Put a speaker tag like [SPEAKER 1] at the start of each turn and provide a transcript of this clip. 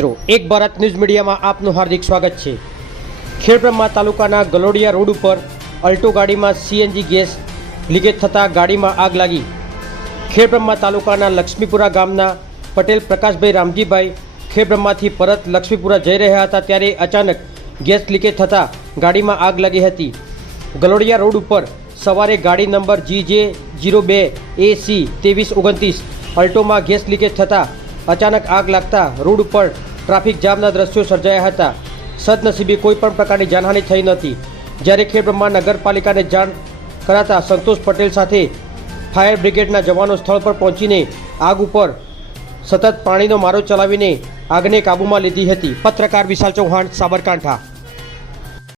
[SPEAKER 1] મિત્રો, એક ભારત ન્યૂઝ મીડિયામાં આપનું હાર્દિક સ્વાગત છે. ખેડબ્રહ્મા તાલુકાના ગલોડિયા રોડ ઉપર અલ્ટો ગાડીમાં સીએનજી ગેસ લીકેજ થતાં ગાડીમાં આગ લાગી. ખેડબ્રહ્મા તાલુકાના લક્ષ્મીપુરા ગામના પટેલ પ્રકાશભાઈ રામજીભાઈ ખેડબ્રહ્માથી પરત લક્ષ્મીપુરા જઈ રહ્યા હતા ત્યારે અચાનક ગેસ લીકેજ થતાં ગાડીમાં આગ લાગી હતી. ગલોડિયા રોડ ઉપર સવારે ગાડી નંબર જી જે જીરો બે એ સી ત્રેવીસ ઓગણત્રીસ અલ્ટોમાં ગેસ લીકેજ થતાં અચાનક આગ લાગતા રોડ ઉપર ટ્રાફિક જામના દ્રશ્યો સર્જાયા હતા. સદનસીબે કોઈ પણ પ્રકારની જાનહાનિ થઈ નહોતી જ્યારે ખેડબ્રહ્મા નગરપાલિકાને જાણ કરાતા સંતોષ પટેલ સાથે ફાયર બ્રિગેડના જવાનો સ્થળ પર પહોંચીને આગ ઉપર સતત પાણીનો મારો ચલાવીને આગને કાબૂમાં લીધી હતી. પત્રકાર વિશાલ ચૌહાણ, સાબરકાંઠા.